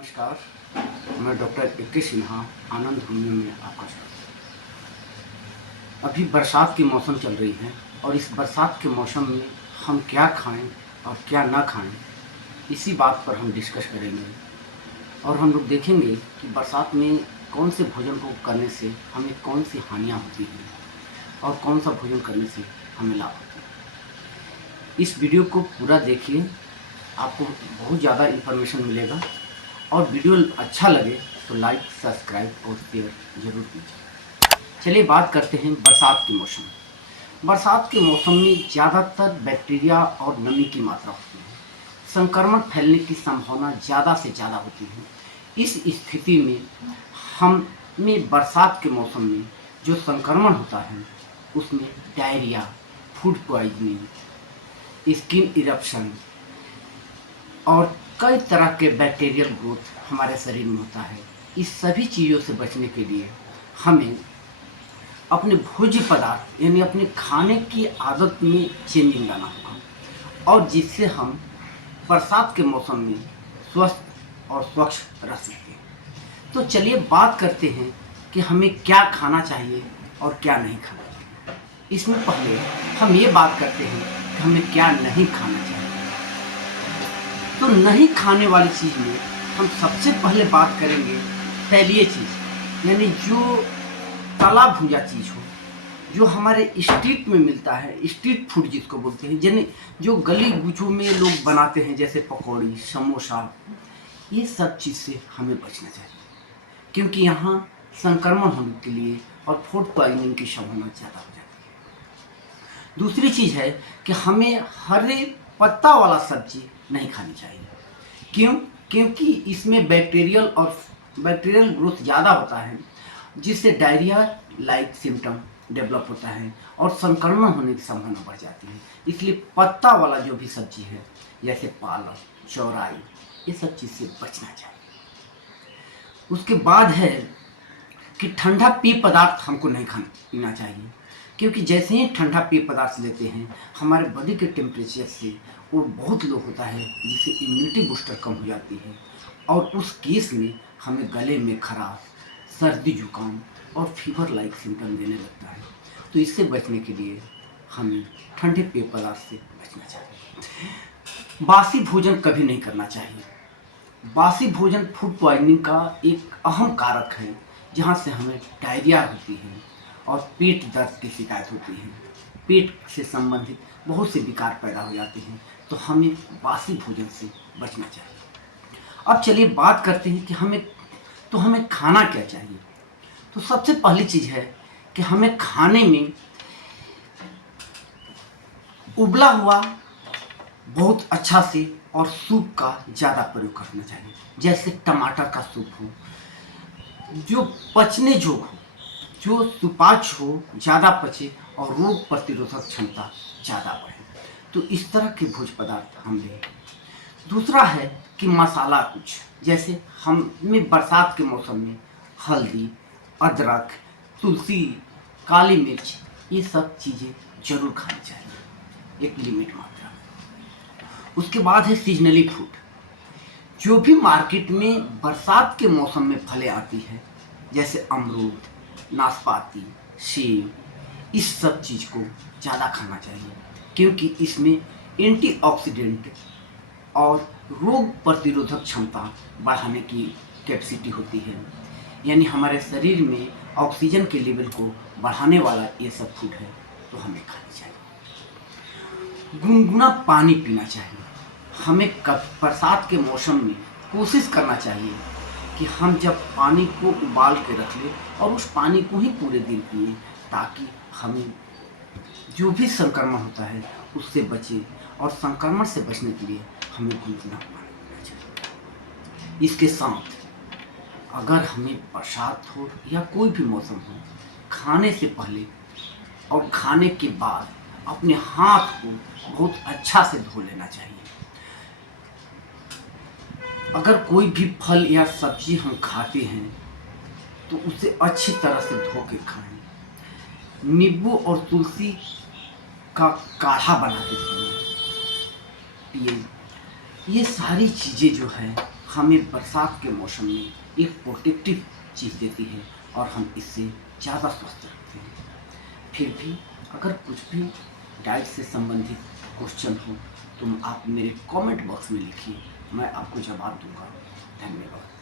नमस्कार, मैं doctor A K. Sinha, आनंद homeo में आपका स्वागत है। अभी बरसात की मौसम चल रही है और इस बरसात के मौसम में हम क्या खाएं और क्या ना खाएं, इसी बात पर हम डिस्कस करेंगे। और हम लोग देखेंगे कि बरसात में कौन से भोजन को करने से हमें कौन सी हानियाँ होती हैं और कौन सा भोजन करने से हमें लाभ होता है। इस वीडियो को पूरा देखिए, आपको बहुत ज़्यादा इन्फॉर्मेशन मिलेगा। और वीडियो अच्छा लगे तो लाइक, सब्सक्राइब और शेयर जरूर कीजिए। चलिए बात करते हैं बरसात के मौसम। बरसात के मौसम में ज़्यादातर बैक्टीरिया और नमी की मात्रा होती है। संक्रमण फैलने की संभावना ज़्यादा से ज़्यादा होती है। इस स्थिति में हमें बरसात के मौसम में जो संक्रमण होता है उसमें diarrhoea, food poisoning, skin eruption और कई तरह के बैक्टीरियल ग्रोथ हमारे शरीर में होता है। इस सभी चीज़ों से बचने के लिए हमें अपने भोज्य पदार्थ यानी अपने खाने की आदत में चेंजिंग लाना होगा और जिससे हम बरसात के मौसम में स्वस्थ और स्वच्छ रह सकते हैं। तो चलिए बात करते हैं कि हमें क्या खाना चाहिए और क्या नहीं खाना चाहिए। इसमें पहले हम ये बात करते हैं कि हमें क्या नहीं खाना चाहिए। तो नहीं खाने वाली चीज़ में हम सबसे पहले बात करेंगे तैलीय चीज़, यानी जो तला भुजा चीज़ हो, जो हमारे स्ट्रीट में मिलता है, स्ट्रीट फूड जिसको बोलते हैं, यानी जो गली गुचों में लोग बनाते हैं, जैसे पकौड़ी, समोसा, ये सब चीज़ से हमें बचना चाहिए क्योंकि यहाँ संक्रमण होने के लिए और फूड पॉइजनिंग की संभावना ज़्यादा हो जाती है। दूसरी चीज़ है कि हमें हरे पत्ता वाला सब्जी नहीं खानी चाहिए। क्यों? क्योंकि इसमें बैक्टीरियल ग्रोथ ज़्यादा होता है, जिससे डायरिया लाइक सिम्टम डेवलप होता है और संक्रमण होने की संभावना बढ़ जाती है। इसलिए पत्ता वाला जो भी सब्जी है, जैसे पालक, चौराई, ये सब चीज़ से बचना चाहिए। उसके बाद है कि ठंडा पेय पदार्थ हमको नहीं पीना चाहिए क्योंकि जैसे ही ठंडा पेय पदार्थ लेते हैं हमारे बॉडी के टेम्परेचर से वो बहुत लो होता है, जिससे इम्यूनिटी बूस्टर कम हो जाती है और उस केस में हमें गले में खराश, सर्दी जुकाम और फीवर लाइक सिम्टम देने लगता है। तो इससे बचने के लिए हमें ठंडे पेय पदार्थ से बचना चाहिए। बासी भोजन कभी नहीं करना चाहिए। बासी भोजन फूड पॉइजनिंग का एक अहम कारक है, जहाँ से हमें डायरिया होती है और पेट दर्द की शिकायत होती है। पेट से संबंधित बहुत से विकार पैदा हो जाते हैं, तो हमें बासी भोजन से बचना चाहिए। अब चलिए बात करते हैं कि हमें खाना क्या चाहिए। तो सबसे पहली चीज़ है कि हमें खाने में उबला हुआ बहुत अच्छा से और सूप का ज़्यादा प्रयोग करना चाहिए, जैसे टमाटर का सूप हो, जो पचने जोग हो, जो सुपाच्य हो, ज़्यादा पचे और रोग प्रतिरोधक क्षमता ज़्यादा बढ़े। तो इस तरह के भोज्य पदार्थ हम लें। दूसरा है कि मसाला कुछ, जैसे हमें बरसात के मौसम में हल्दी, अदरक, तुलसी, काली मिर्च, ये सब चीज़ें जरूर खानी चाहिए एक लिमिट मात्रा में। उसके बाद है सीजनली फ्रूट, जो भी मार्केट में बरसात के मौसम में फलें आती है, जैसे अमरूद, नाशपाती, सेब, इस सब चीज़ को ज़्यादा खाना चाहिए क्योंकि इसमें एंटीऑक्सीडेंट और रोग प्रतिरोधक क्षमता बढ़ाने की कैपेसिटी होती है, यानी हमारे शरीर में ऑक्सीजन के लेवल को बढ़ाने वाला ये सब फूड है, तो हमें खानी चाहिए। गुनगुना पानी पीना चाहिए। हमें बरसात के मौसम में कोशिश करना चाहिए कि हम जब पानी को उबाल के रख लें और उस पानी को ही पूरे दिन पिए, ताकि हमें जो भी संक्रमण होता है उससे बचे और संक्रमण से बचने के लिए हमें गुनगुना पानी पीना चाहिए। इसके साथ अगर हमें बरसात हो या कोई भी मौसम हो, खाने से पहले और खाने के बाद अपने हाथ को बहुत अच्छा से धो लेना चाहिए। अगर कोई भी फल या सब्जी हम खाते हैं तो उसे अच्छी तरह से धो के खाएं। नींबू और तुलसी का काढ़ा बना के पिए। ये सारी चीज़ें जो है हमें बरसात के मौसम में एक प्रोटेक्टिव चीज़ देती है और हम इससे ज़्यादा स्वस्थ रहते हैं। फिर भी अगर कुछ भी डाइट से संबंधित क्वेश्चन हो तो आप मेरे कमेंट बॉक्स में लिखिए, मैं आपको जवाब दूंगा। धन्यवाद।